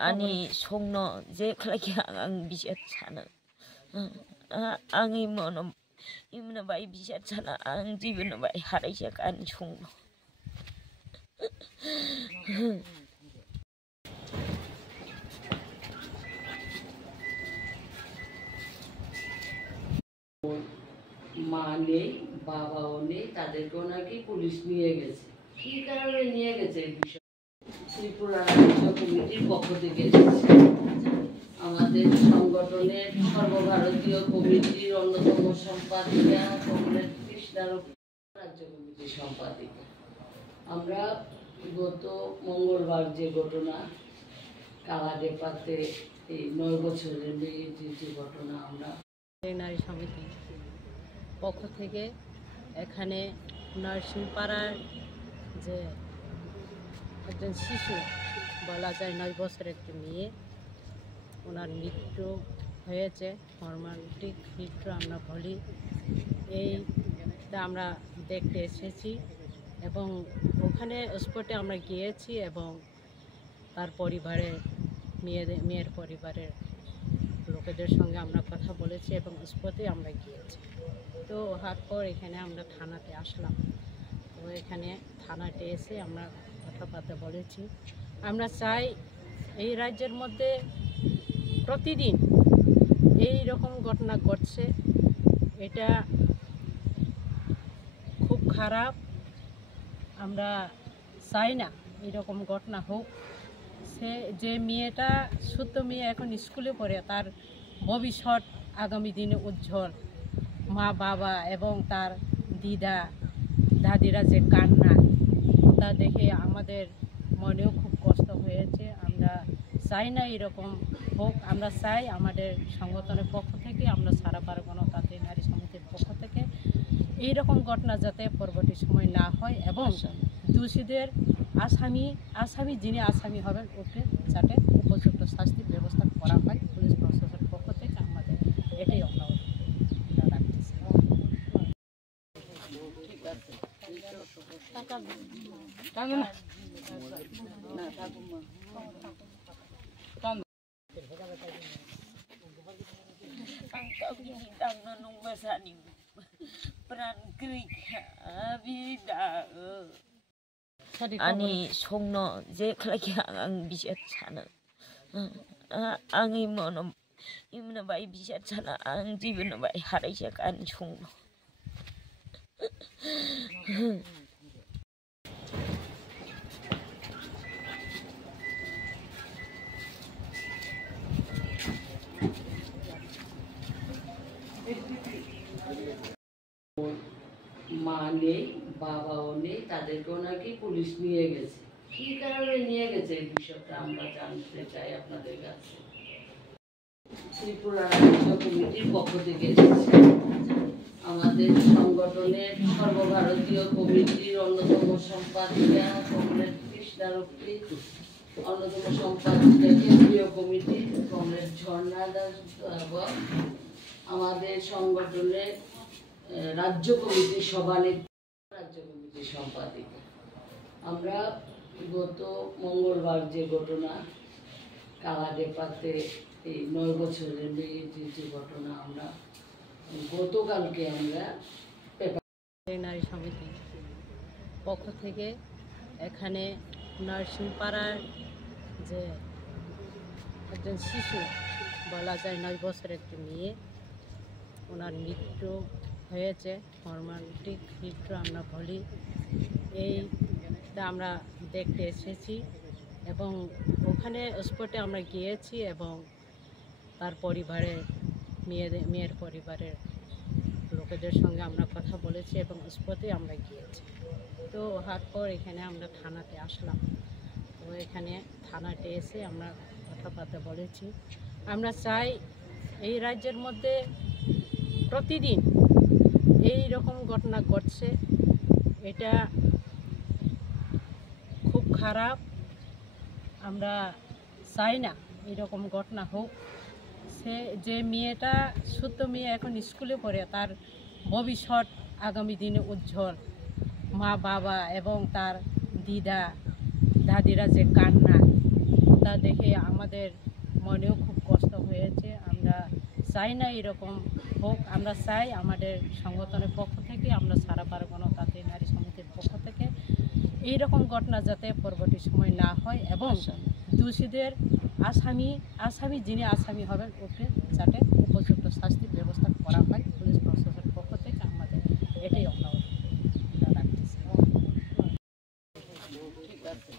Ani songno je khlaki ang bisat sana angi mono imna bai bisat sana ang jibun bai harai jak an songno মা নেই বাবাও নেই তাদেরকেও নাকি police নিয়ে গেছে কি কারণে নিয়ে গেছে এই বিষয় ত্রিপুরা রাজ্য কমিটির পক্ষ থেকে এসেছে আমাদের সংগঠনের সর্বভারতীয় কমিটির অন্যতম সম্পাদিকা কমরেড কৃষ্ণারূপ রাজ্য কমিটির সম্পাদিকা আমরা গত মঙ্গলবার যে ঘটনা কালাডেপাতে এই 9 বছরের মেয়ের যে ঘটনা আমরা নারী সমিতি পক্ষ থেকে এখানে নরসিংপাড়ার যে একজন শিশু বলা যায় 9 বছরের একটি মেয়ে ওনার মৃত্যু হয়েছে মর্মান্তিক মৃত্যু আমরা বলি এইটা আমরা দেখতে এসেছি এবং ওখানে স্পটে আমরা গিয়েছি এবং তার পরিবারের মেয়ের পরিবারের লোকেদের সঙ্গে আমরা কথা বলেছি এবং স্পটে আমরা গিয়েছি তো হওয়ার পর এখানে আমরা থানাতে আসলাম তো এখানে থানাতে এসে আমরা কথাবার্তা বলেছি আমরা চাই এই রাজ্যের মধ্যে প্রতিদিন এই রকম ঘটনা ঘটছে এটা খুব খারাপ আমরা চাই না এরকম ঘটনা হোক সে যে মেয়েটা শুদ্ধ মেয়ে এখন স্কুলে পড়ে তার ভবিষ্যৎ আগামী দিনে উজ্জ্বল মা বাবা এবং তার দিদা দাদিরা যে কান্না তা দেখে আমাদের মনেও খুব কষ্ট হয়েছে আমরা চাই না এরকম হোক আমরা চাই আমাদের সংগঠনের পক্ষ থেকে আমরা সারা গণতান্ত্রিক নারী সমিতির পক্ষ থেকে এইরকম ঘটনা যাতে পরবর্তী সময় না হয় এবং দোষীদের আসামি যিনি আসামি হবেন ওকে যাতে উপযুক্ত শাস্তির ব্যবস্থা করা হয় পুলিশ প্রশাসনের পক্ষ থেকে আমাদের এটাই অনুরোধ রাখতেছি Ani songno je khlaki ang bisat sana angi mono imna bai bisat sana ang jibun bai harai jak an songno মা নেই বাবাও নেই তাদেরকেও নাকি পুলিশ নিয়ে গেছে কি কারণে নিয়ে গেছে এই বিষয়টা আমরা জানতে চাই আপনাদের কাছে ত্রিপুরা রাজ্য কমিটির পক্ষ থেকে এসেছে আমাদের সংগঠনের সর্বভারতীয় কমিটির অন্যতম সম্পাদিকা কমরেড কৃষ্ণারূপ অন্যতম সম্পাদিকা কেন্দ্রীয় কমিটি কমরেড ঝর্ণা দাস এবং আমাদের সংগঠনের রাজ্য কমিটির সভানেত্রী রাজ্য কমিটির সম্পাদিকা আমরা গত মঙ্গলবার যে ঘটনা কালাডেপাতে এই 9 বছরের মেয়ের যে ঘটনা আমরা গতকালকে আমরা নারী সমিতি পক্ষ থেকে এখানে নরসিংপাড়ার যে একজন শিশু বলা যায় 9 বছরের একটি মেয়ে ওনার মৃত্যু হয়েছে মর্মান্তিক মৃত্যু আমরা বলি এইটা আমরা দেখতে এসেছি এবং ওখানে স্পটে আমরা গিয়েছি এবং তার পরিবারের মেয়ের পরিবারের লোকেদের সঙ্গে আমরা কথা বলেছি এবং স্পটে আমরা গিয়েছি তো হওয়ার পর এখানে আমরা থানাতে আসলাম তো এখানে থানাতে এসে আমরা কথাবার্তা বলেছি আমরা চাই এই রাজ্যের মধ্যে প্রতিদিন এই রকম ঘটনা ঘটছে, এটা খুব খারাপ। আমরা চাই না এরকম ঘটনা হোক। সে যে মেয়েটা শুদ্ধ মেয়ে এখন স্কুলে পড়ে, তার ভবিষ্যৎ আগামী দিনে উজ্জ্বল। মা বাবা এবং তার দিদা দাদিরা যে কান্না, তা দেখে আমাদের মনেও খুব কষ্ট হয়েছে। আমরা চাই না এরকম হোক। আমরা চাই আমাদের সংগঠনের পক্ষ থেকে, আমরা সারা পারগনা তাঁতি নারী সমিতির পক্ষ থেকে এইরকম ঘটনা যাতে পরবর্তী সময় না হয় এবং দোষীদের আসামি যিনি আসামি হবেন ওকে যাতে উপযুক্ত শাস্তির ব্যবস্থা করা হয় পুলিশ প্রশাসনের পক্ষ থেকে। আমাদের এটাই অনুরোধ রাখতেছি। ঠিক আছে।